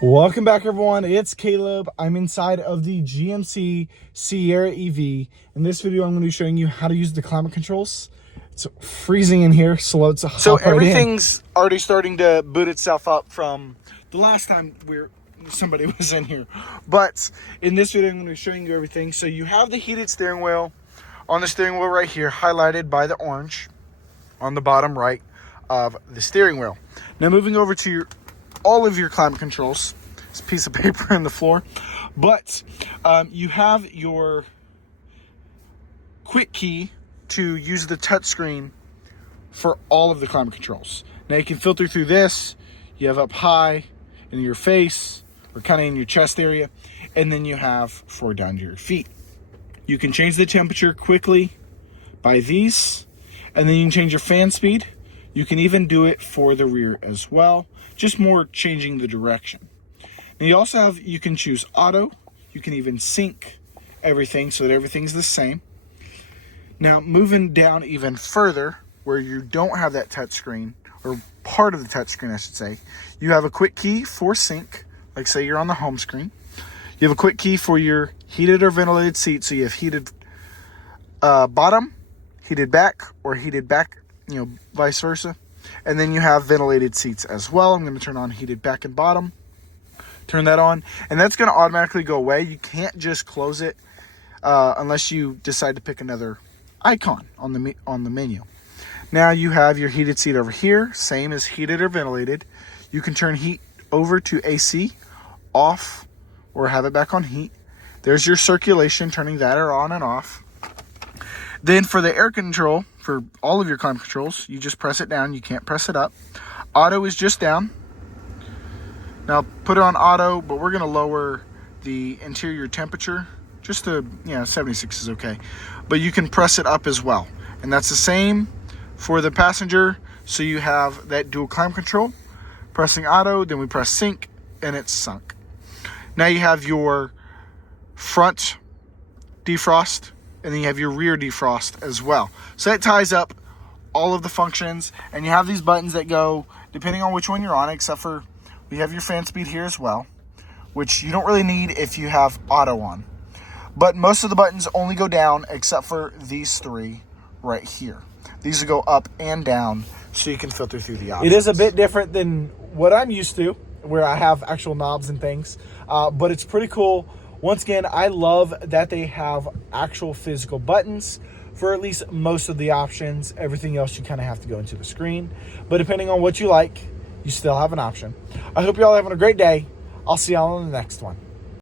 Welcome back, everyone. It's Caleb. I'm inside of the GMC Sierra EV. In this video, I'm going to be showing you how to use the climate controls. It's freezing in here, so let's hop right everything's already starting to boot itself up from the last time somebody was in here. But in this video, I'm going to be showing you everything. So you have the heated steering wheel on the steering wheel right here, highlighted by the orange on the bottom right of the steering wheel. Now moving over to all of your climate controls. This piece of paper in the floor, but you have your quick key to use the touch screen for all of the climate controls. Now you can filter through this. You have up high in your face or kind of in your chest area, and then you have for down to your feet. You can change the temperature quickly by these, and then you can change your fan speed. You can even do it for the rear as well, just more changing the direction. Now you can choose auto. You can even sync everything so that everything's the same. Now moving down even further, where you don't have that touch screen, or part of the touch screen I should say, you have a quick key for sync, like say you're on the home screen. You have a quick key for your heated or ventilated seat, so you have heated bottom, heated back, or heated back, vice versa. And then you have ventilated seats as well. I'm going to turn on heated back and bottom. Turn that on, and that's going to automatically go away. You can't just close it unless you decide to pick another icon on the menu. Now you have your heated seat over here, same as heated or ventilated. You can turn heat over to AC, off, or have it back on heat. There's your circulation, turning that on and off. Then for the air control, for all of your climate controls, you just press it down. You can't press it up. Auto is just down. Now put it on auto, but we're going to lower the interior temperature just to, 76 is okay. But you can press it up as well. And that's the same for the passenger. So you have that dual climate control. Pressing auto, then we press sync, and it's sunk. Now you have your front defrost, and then you have your rear defrost as well. So that ties up all of the functions, and you have these buttons that go depending on which one you're on, except for we have your fan speed here as well, which you don't really need if you have auto on. But most of the buttons only go down except for these three right here. These will go up and down so you can filter through the options. It is a bit different than what I'm used to, where I have actual knobs and things, but it's pretty cool. Once again, I love that they have actual physical buttons for at least most of the options. Everything else you kind of have to go into the screen. But depending on what you like, you still have an option. I hope you're all having a great day. I'll see y'all on the next one.